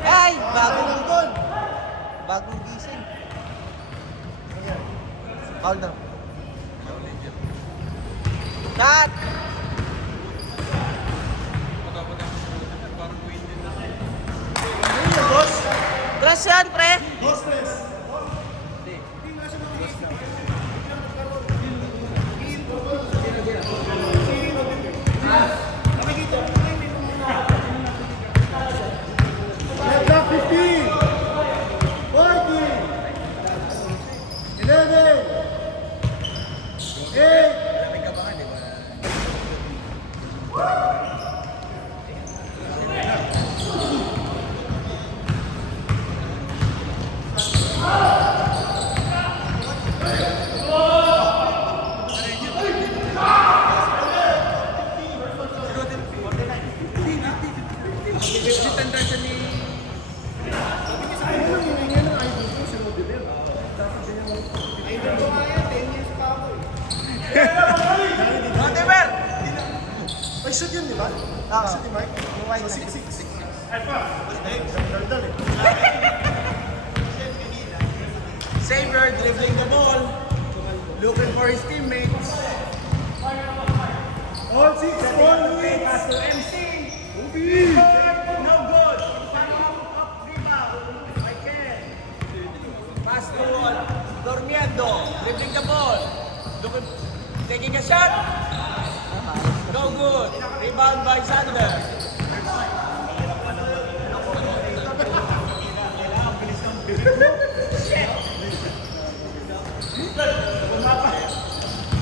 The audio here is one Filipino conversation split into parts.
Ay! Bagong doon! Bagong gising. Foul na. Cut! Tres yan, pre! May shoot yun, di ba? Oo. Shoot ni Mike? Yung white na. 6-6. Savior dribbling the ball, looking for his teammates. All 6, all wins! Pass to MC. No good. Pass to Dormiendo, dribbling the ball, taking a shot. No good. Rebound by Sander.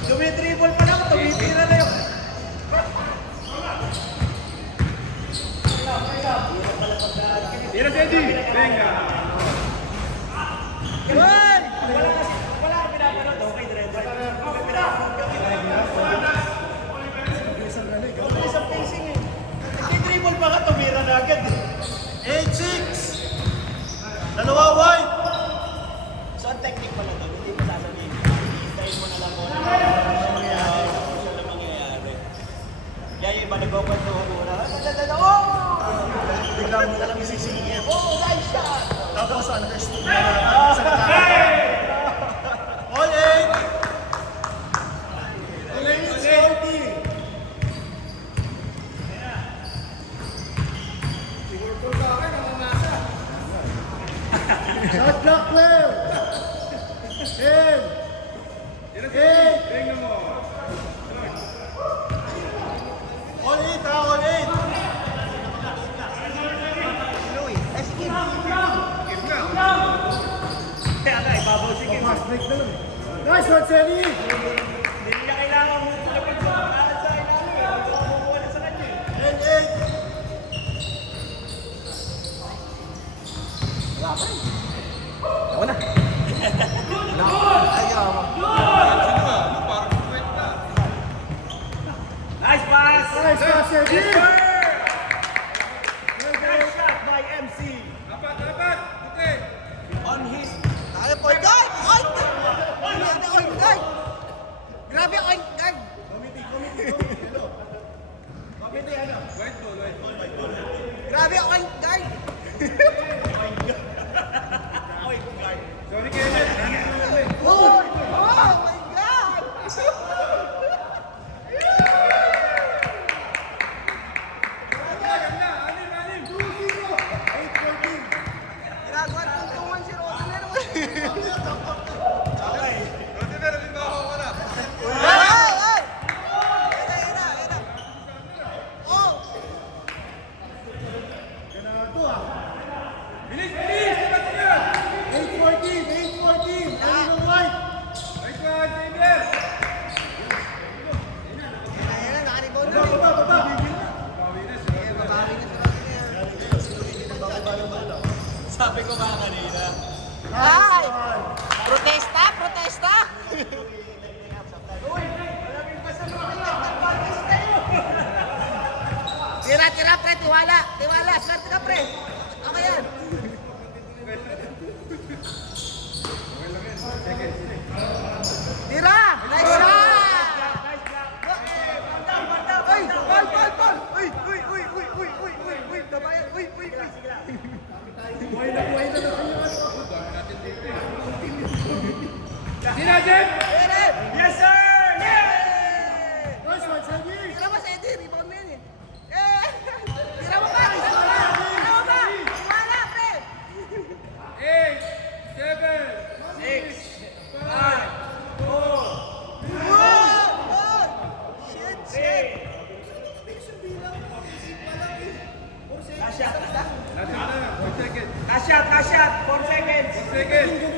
Dumitribble pa lang, tumitira na yun. Tira si Eddie. Venga. Wala kang pinapanood. Okay, driver. Okay, pinapanood kami. Isang pacing eh. Nag-dribble pa ka, tumira na agad eh. 8-6! Dalawa white! So, ang technique pala doon, hindi mo sasabihin. Hintayin mo na lang kung ano mangyayari. Kung ano mangyayari. Kaya yung iba nagkukwentuhan muna. Oh! Biglang mo na lang isisingin. Oh, nice shot! Tapos understood na natin sa katapos. All 8! All 8 is 40! Shot clock 12! 10! 8! All 8 ha, all 8! Kaya nga, ibabaw si Kim. Fast break na lang. Nice one, Senny! Hindi niya kailangan mo tulapin mo. Kahit sa kailangan, hindi ko makukuha na sa kanya. 10-8! Nice pass! Nice pass, Senny! Yes, sir! Nice shot by MC. On his... Tayo, point guard! Oink! Grabe, oink guard! Grabe, oink guard! Grabe, oink guard! Oh! Oh my God! Ginagawa ng tungan si Rosemary. Ganado ah! 8-14! 8-14! Ano ng white? Baba, baba, baba! Sabi ko nga kanina. Ay! Protesta! Protesta! tiwala. Tiwala. Swerte ka, pre. Okay yan. Tira! Nice shot! Uy! Ball! Ball! Ball! Uy! Uy! Uy! Uy! Uy! Uy! Uy! Uy! Kabayan! Uy! Uy! Uy! Buhay na Sina, Jen! Eren! Yes, sir! Yeah! Nice one, Sandy! Tira mo si Eddie! Rebound mo yun eh! Eh! Tira mo pa! Tira mo pa! Tira mo pa! Tiwala, pre! 8, 7, 6, 5, 4, Oh! Shit! Shit! Last shot, last shot. Last shot na, 1 second. Last shot, last shot. 4 seconds. 1 second.